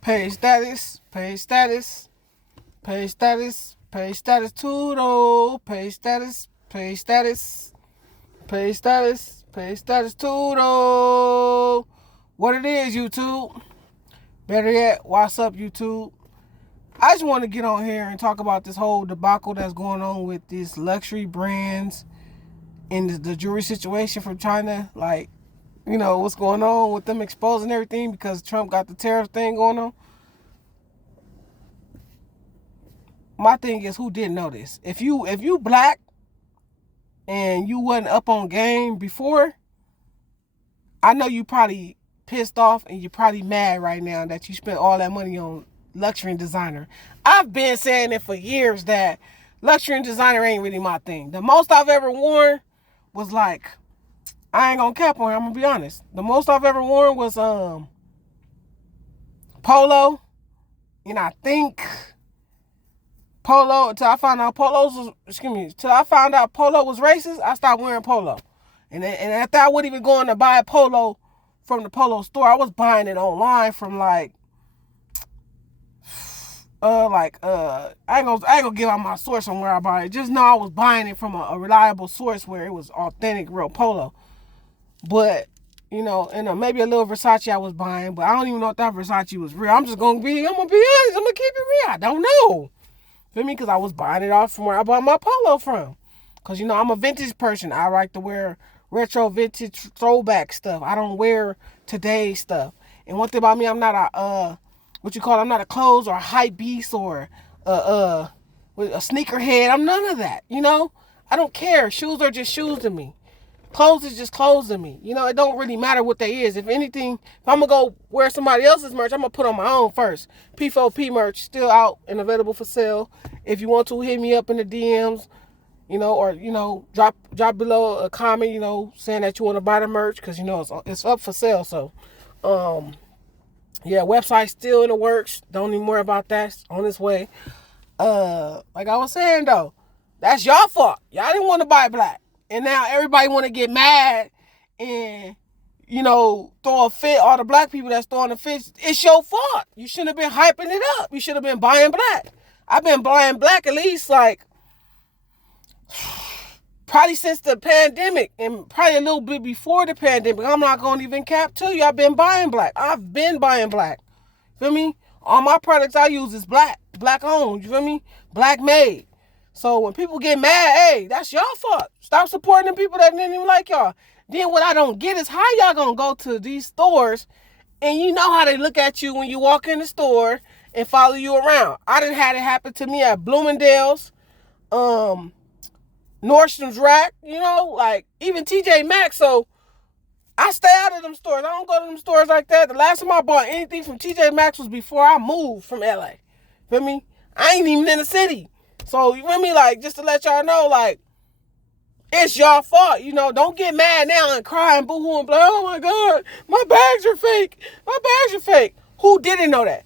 Page status, page status, page status, page status, Tudo, page status, page status, page status, page status, Tudo. What it is, YouTube? Better yet, what's up, YouTube? I just want to get on here and talk about this whole debacle that's going on with these luxury brands and the jewelry situation from China. Like, what's going on with them exposing everything because Trump got the tariff thing going on. My thing is, who didn't know this? If you black and you wasn't up on game before, I know you probably pissed off and you're probably mad right now that you spent all that money on luxury and designer. I've been saying it for years that luxury and designer ain't really my thing. The most I've ever worn was like, I ain't gonna cap on it, I'm gonna be honest. The most I've ever worn was polo, and I think polo until I found out till I found out polo was racist. I stopped wearing polo, and after I wouldn't even going to buy a polo from the polo store, I was buying it online from I ain't gonna give out my source on where I buy it. Just know I was buying it from a reliable source where it was authentic, real polo. But and maybe a little Versace I was buying, but I don't even know if that Versace was real. I'm gonna be honest. I'm gonna keep it real. I don't know. Feel me? Because I was buying it off from where I bought my polo from. Because, I'm a vintage person. I like to wear retro, vintage, throwback stuff. I don't wear today's stuff. And one thing about me, I'm not I'm not a clothes or a hype beast or a sneakerhead. I'm none of that, I don't care. Shoes are just shoes to me. Clothes is just clothes to me. It don't really matter what they is. If anything, if I'm going to go wear somebody else's merch, I'm going to put on my own first. P4P merch, still out and available for sale. If you want to, hit me up in the DMs, or, drop below a comment, saying that you want to buy the merch because, it's up for sale. So, yeah, website still in the works. Don't need more about that. It's on its way. Like I was saying, though, that's y'all fault. Y'all didn't want to buy black. And now everybody want to get mad and, throw a fit. All the black people that's throwing a fit, it's your fault. You shouldn't have been hyping it up. You should have been buying black. I've been buying black at least probably since the pandemic and probably a little bit before the pandemic. I'm not going to even cap to you. I've been buying black. I've been buying black. Feel me? All my products I use is black. Black owned. You feel me? Black made. So when people get mad, hey, that's y'all fault. Stop supporting the people that didn't even like y'all. Then what I don't get is how y'all gonna go to these stores and you know how they look at you when you walk in the store and follow you around. I done had it happen to me at Bloomingdale's, Nordstrom's Rack, even TJ Maxx. So I stay out of them stores. I don't go to them stores like that. The last time I bought anything from TJ Maxx was before I moved from LA. Feel me? I ain't even in the city. So, you feel me? Just to let y'all know, it's y'all fault. Don't get mad now and cry and boo-hoo and be like, oh my God, my bags are fake. My bags are fake. Who didn't know that?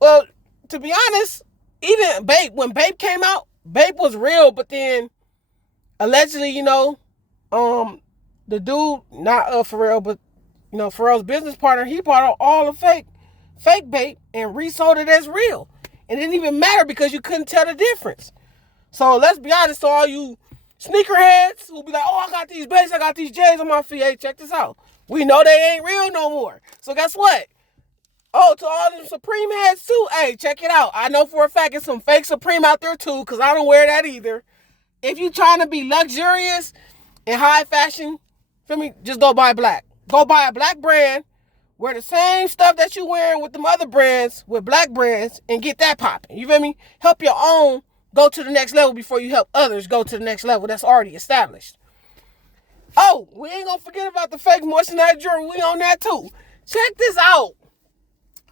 Well, to be honest, even Bape, when Bape came out, Bape was real, but then allegedly, the dude, not Pharrell, but, Pharrell's business partner, he bought all the fake Bape and resold it as real. It didn't even matter because you couldn't tell the difference. So let's be honest, to all you sneakerheads who be like, oh, I got these Bates, I got these J's on my feet. Hey, check this out. We know they ain't real no more. So guess what? Oh, to all them Supreme heads too. Hey, check it out. I know for a fact it's some fake Supreme out there too, because I don't wear that either. If you trying to be luxurious and high fashion, feel me, just go buy black. Go buy a black brand. Wear the same stuff that you wearing with them other brands, with black brands, and get that popping. You feel me? Help your own go to the next level before you help others go to the next level that's already established. Oh, we ain't gonna forget about the fake moissanite jewelry. We on that too. Check this out.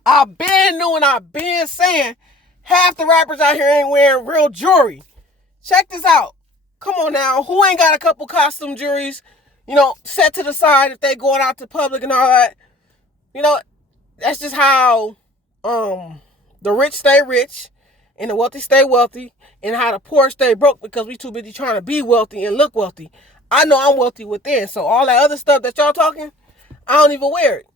I've been knowing, I've been saying, half the rappers out here ain't wearing real jewelry. Check this out. Come on now. Who ain't got a couple costume jewelries, set to the side if they going out to public and all that? That's just how the rich stay rich and the wealthy stay wealthy and how the poor stay broke because we too busy trying to be wealthy and look wealthy. I know I'm wealthy within, so all that other stuff that y'all talking, I don't even wear it.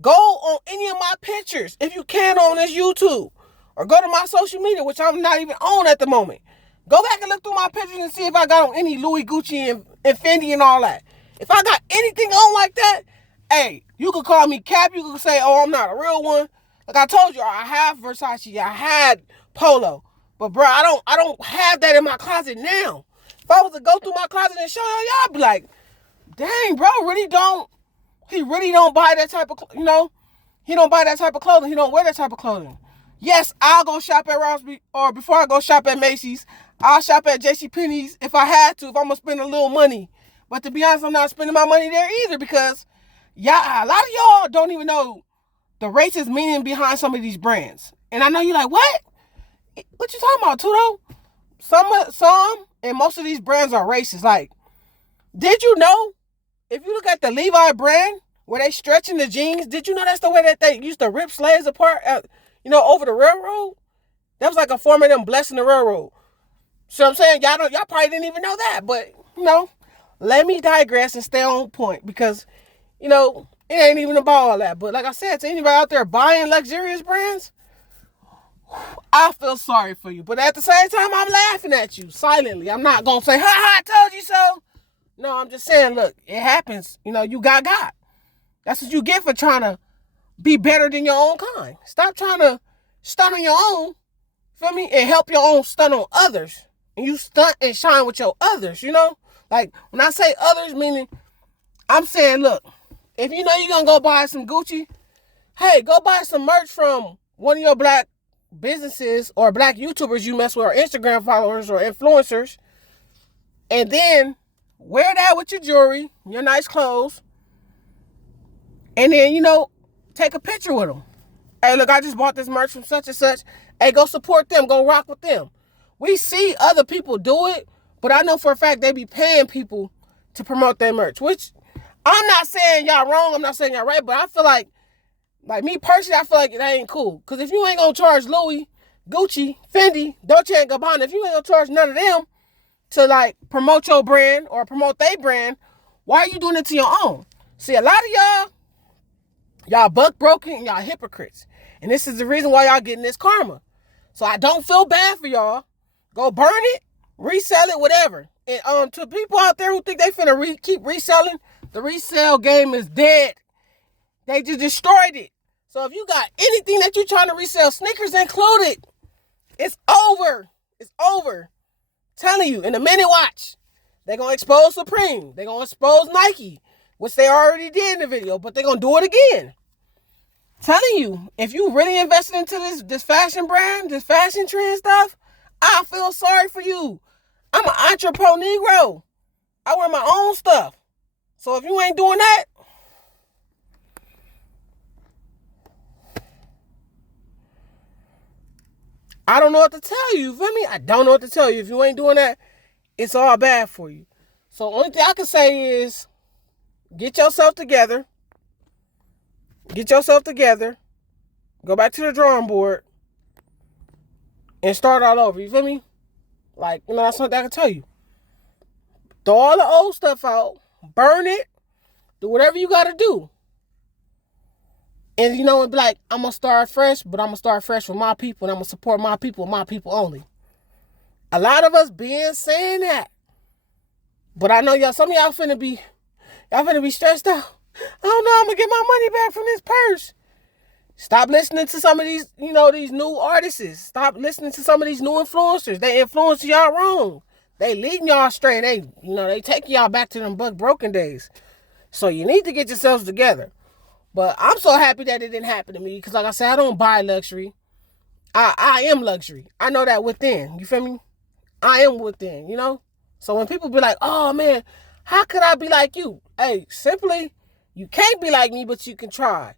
Go on any of my pictures, if you can, on this YouTube. Or go to my social media, which I'm not even on at the moment. Go back and look through my pictures and see if I got on any Louis, Gucci, and Fendi and all that. If I got anything on like that, hey, you could call me Cap. You could say, oh, I'm not a real one. Like I told you, I have Versace. I had Polo. But, bro, I don't have that in my closet now. If I was to go through my closet and show y'all, y'all be like, dang, bro, he really don't buy that type of, he don't buy that type of clothing. He don't wear that type of clothing. Yes, I'll go shop at Ross, or before I go shop at Macy's, I'll shop at JCPenney's if I had to, if I'm going to spend a little money. But to be honest, I'm not spending my money there either because a lot of y'all don't even know the racist meaning behind some of these brands. And I know you're like, what? What you talking about, Tudo? Some and most of these brands are racist. Like, did you know, if you look at the Levi brand, where they stretching the jeans, did you know that's the way that they used to rip slaves apart over the railroad? That was like a form of them blessing the railroad. So I'm saying, y'all probably didn't even know that. But, let me digress and stay on point because, it ain't even about all that. But like I said, to anybody out there buying luxurious brands, I feel sorry for you. But at the same time, I'm laughing at you silently. I'm not going to say, ha ha, I told you so. No, I'm just saying, look, it happens. You got. That's what you get for trying to be better than your own kind. Stop trying to stunt on your own, feel me, and help your own stunt on others. And you stunt and shine with your others, Like, when I say others, meaning, I'm saying, look, if you know you're going to go buy some Gucci, hey, go buy some merch from one of your black businesses or black YouTubers you mess with, or Instagram followers or influencers, and then wear that with your jewelry, your nice clothes, and then, take a picture with them. Hey, look, I just bought this merch from such and such. Hey, go support them. Go rock with them. We see other people do it, but I know for a fact they be paying people to promote their merch, which I'm not saying y'all wrong. I'm not saying y'all right, but I feel like me personally, I feel like that ain't cool. Because if you ain't going to charge Louis, Gucci, Fendi, Dolce & Gabbana, if you ain't going to charge none of them to, promote your brand or promote their brand, why are you doing it to your own? See, a lot of y'all buck broken and y'all hypocrites. And this is the reason why y'all getting this karma. So I don't feel bad for y'all. Go burn it, resell it, whatever. And to people out there who think they finna keep reselling, the resale game is dead. They just destroyed it. So if you got anything that you're trying to resell, sneakers included, it's over. It's over. Telling you, in a minute, watch. They're going to expose Supreme. They're going to expose Nike, which they already did in the video, but they're going to do it again. Telling you, if you really invested into this fashion brand, this fashion trend stuff, I feel sorry for you. I'm an entrepreneur Negro. I wear my own stuff. So if you ain't doing that, I don't know what to tell you. You feel me? I don't know what to tell you. If you ain't doing that, it's all bad for you. So only thing I can say is get yourself together. Get yourself together. Go back to the drawing board and start all over. You feel me? That's something I can tell you. Throw all the old stuff out. Burn it. Do whatever you got to do. And, and be like, I'm going to start fresh, but I'm going to start fresh with my people, and I'm going to support my people only. A lot of us been saying that. But I know some of y'all finna be stressed out. I don't know, I'm going to get my money back from this purse. Stop listening to some of these, these new artists. Stop listening to some of these new influencers. They influence y'all wrong. They leading y'all astray. They taking y'all back to them buck broken days. So you need to get yourselves together. But I'm so happy that it didn't happen to me. Because like I said, I don't buy luxury. I am luxury. I know that within. You feel me? I am within, So when people be like, oh man, how could I be like you? Hey, simply, you can't be like me, but you can try.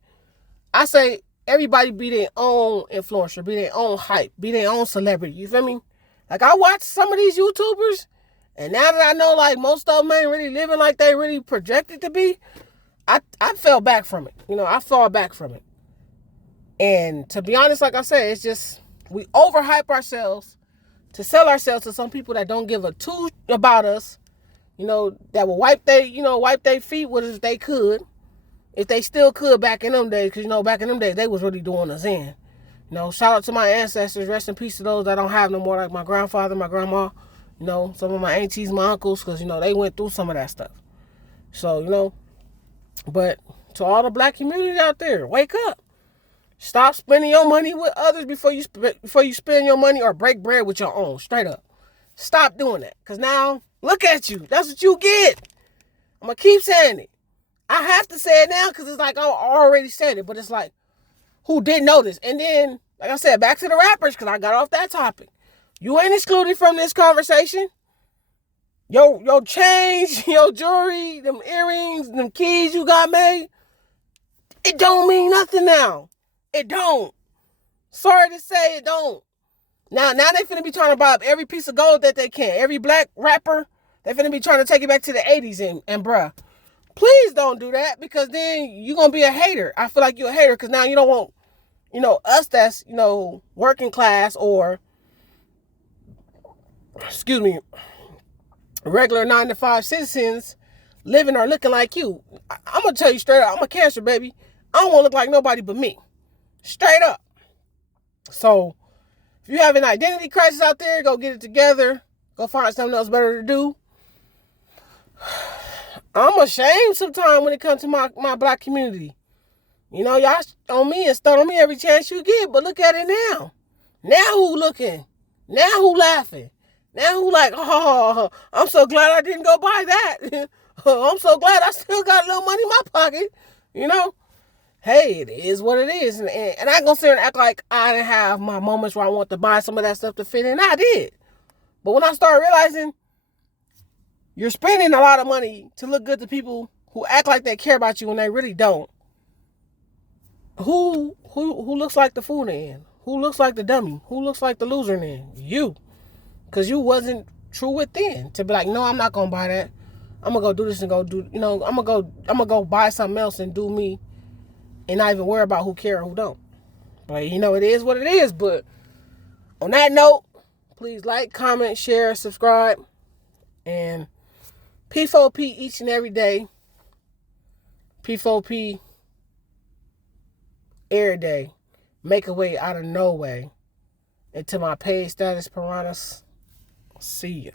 I say everybody be their own influencer, be their own hype, be their own celebrity. You feel me? Like I watch some of these YouTubers, and now that I know most of them ain't really living like they really projected to be, I fell back from it. I fall back from it. And to be honest, like I said, it's just we overhype ourselves to sell ourselves to some people that don't give a toot about us, that will wipe their feet with us if they could. If they still could back in them days, because, back in them days, they was really doing us in. Shout out to my ancestors. Rest in peace to those that don't have no more, like my grandfather, my grandma, some of my aunties, my uncles, because, they went through some of that stuff. So, but to all the black community out there, wake up. Stop spending your money with others before you spend your money, or break bread with your own. Straight up. Stop doing that. Because now, look at you. That's what you get. I'm going to keep saying it. I have to say it now because it's like I already said it. But it's like, who didn't notice? And then, like I said, back to the rappers, because I got off that topic. You ain't excluded from this conversation. Your chains, your jewelry, them earrings, them keys you got made, it don't mean nothing now. It don't. Sorry to say, it don't. Now they finna be trying to buy up every piece of gold that they can. Every black rapper, they finna be trying to take it back to the 80s. And bruh, please don't do that, because then you gonna be a hater. I feel like you're a hater because now you don't want, us that's, working class or, regular 9-to-5 citizens living or looking like you. I'm gonna tell you straight up, I'm a Cancer, baby. I don't want to look like nobody but me. Straight up. So, if you have an identity crisis out there, go get it together. Go find something else better to do. I'm ashamed sometimes when it comes to my black community. Y'all on me and start on me every chance you get, but look at it now. Now who looking? Now who laughing? Now who like, oh, I'm so glad I didn't go buy that. I'm so glad I still got a little money in my pocket. Hey, it is what it is. And I ain't gonna sit here and act like I didn't have my moments where I want to buy some of that stuff to fit in. I did. But when I started realizing you're spending a lot of money to look good to people who act like they care about you when they really don't, who looks like the fool in the end? Who looks like the dummy? Who looks like the loser in the end? You. Because you wasn't true within to be like, no, I'm not going to buy that. I'm going to go do this and go do, I'm going to go buy something else and do me and not even worry about who care or who don't. But, it is what it is. But on that note, please like, comment, share, subscribe, and P4P each and every day. P4P every day. Make a way out of no way. And to my paid status piranhas, see ya.